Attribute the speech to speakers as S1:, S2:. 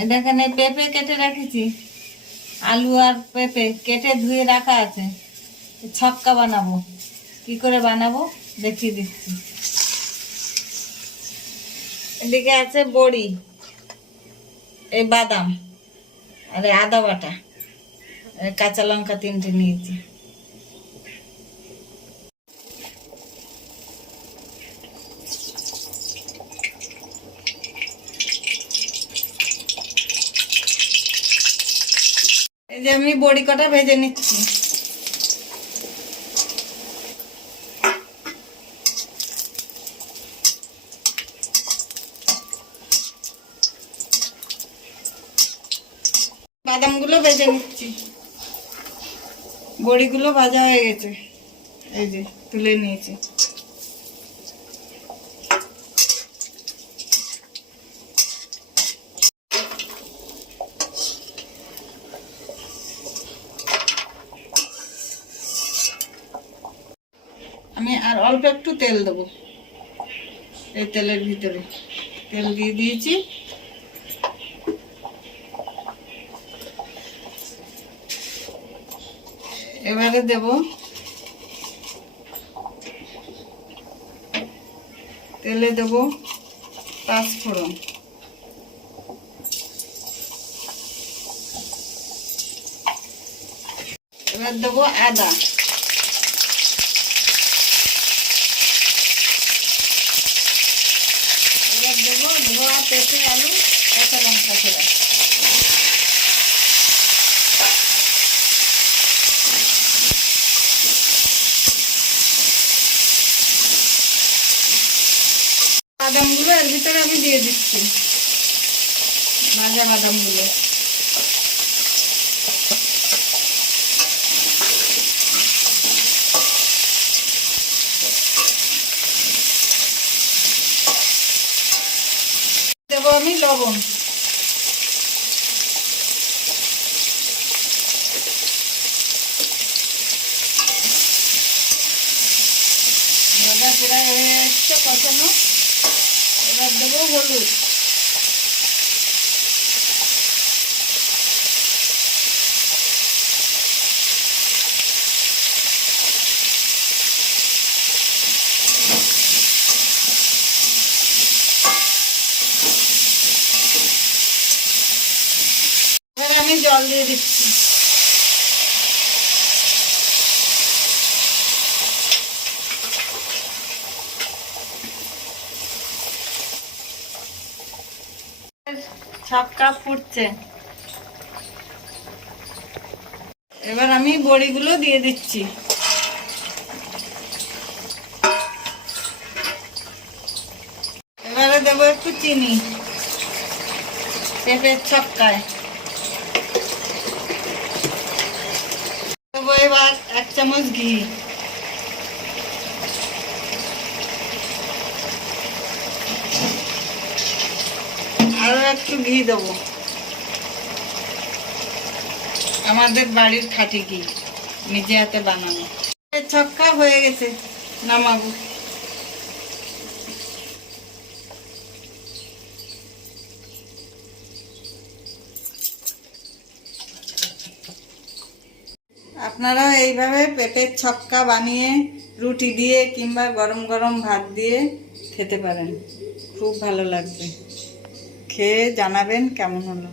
S1: এই দেখেন পেঁপে কেটে রেখেছি। আলু আর পেঁপে কেটে ধুয়ে রাখা আছে। ছক্কা বানাবো। কি করে বানাবো? দেখিয়ে দিচ্ছি। এদিকে আছে বড়ি, এই বাদাম, আর আদা বাটা কাঁচা লঙ্কা তিনটে নিয়েছি। এই যে আমি বড়ি কটা ভেজে নিচ্ছি। বাদামগুলো ভেজে নিচ্ছি। বড়িগুলো ভাজা হয়ে গেছে। এই যে তুলে নিয়েছি। আমি আর অল্প একটু তেল দেবো। এই তেলের ভিতরে। তেল দিয়ে দিয়েছি। এবারে দেব তেলে দেব পাঁচ ফোড়ন এবার দেবো আদা এবার দেবো ধোয়া পেঁপে আলু কাঁচা লঙ্কা ছেড়া। বাদামগুলো এর ভিতরে আমি দিয়ে দিচ্ছি। ভাজা বাদামগুলো দেবো আমি লবণ। ভাজা প্রায় হয়ে যাচ্ছে কষানো এবার দেবো হলুদ এবার আমি জল দিয়ে দিচ্ছি। ফুটছে। এবার আমি বড়িগুলো দিয়ে দিচ্ছি। এবারে দেবো একটু চিনি। পেঁপের ছক্কায় দেবো এবার এক চামচ ঘি। আরও একটু ঘি দেবো। আমাদের বাড়ির খাটি ঘি, নিজে হাতে বানানো। ছক্কা হয়ে গেছে, নামাবো। আপনারা এইভাবে পেটের ছক্কা বানিয়ে, রুটি দিয়ে কিংবা গরম গরম ভাত দিয়ে খেতে পারেন। খুব ভালো লাগবে। খেয়ে জানাবেন কেমন হলো।